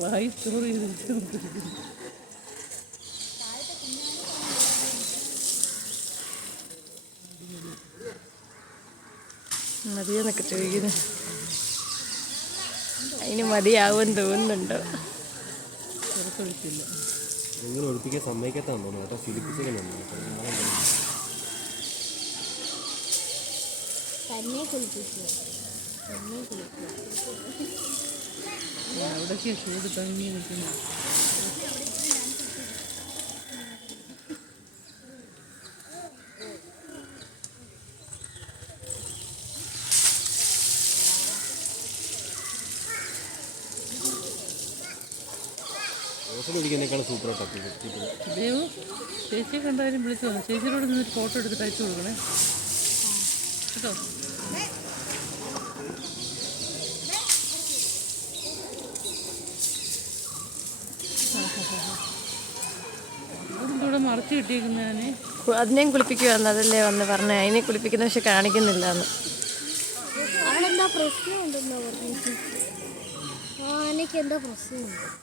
വായി സ്റ്റോർ ചെയ്തിട്ട് മതിയെന്നൊക്കെ ചോദിക്കുന്നു. അതിന് മതിയാവും തോന്നുന്നുണ്ടോ? നിങ്ങൾ ഒഴിപ്പിക്കാൻ സമ്മതിക്കാത്താന്ന് തോന്നുന്നു. കേട്ടോ തന്നെ കുളിപ്പിച്ചു തന്നെ കുളിപ്പിച്ചു അവിടേക്ക് ചൂട് തങ്ങി നിൽക്കുന്നു. ദേവു ചേച്ചിയെ കണ്ടാലും വിളിച്ചു? വന്നു ചേച്ചിയോട് നിന്നൊരു ഫോട്ടോ എടുത്ത് അയച്ചു കൊടുക്കണേ. കേട്ടോ? ഇവിടെ മറച്ചു കിട്ടിയേക്കുന്ന ഞാൻ അതിനെയും കുളിപ്പിക്കുവാന്ന് അതല്ലേ വന്ന് പറഞ്ഞ. അതിനെ കുളിപ്പിക്കുന്ന പക്ഷെ കാണിക്കുന്നില്ല എന്ന് പ്രശ്നം എന്താ പ്രശ്നമുണ്ടെന്നാ പറഞ്ഞു? ആ എനിക്ക് എന്താ പ്രശ്നമുണ്ട്.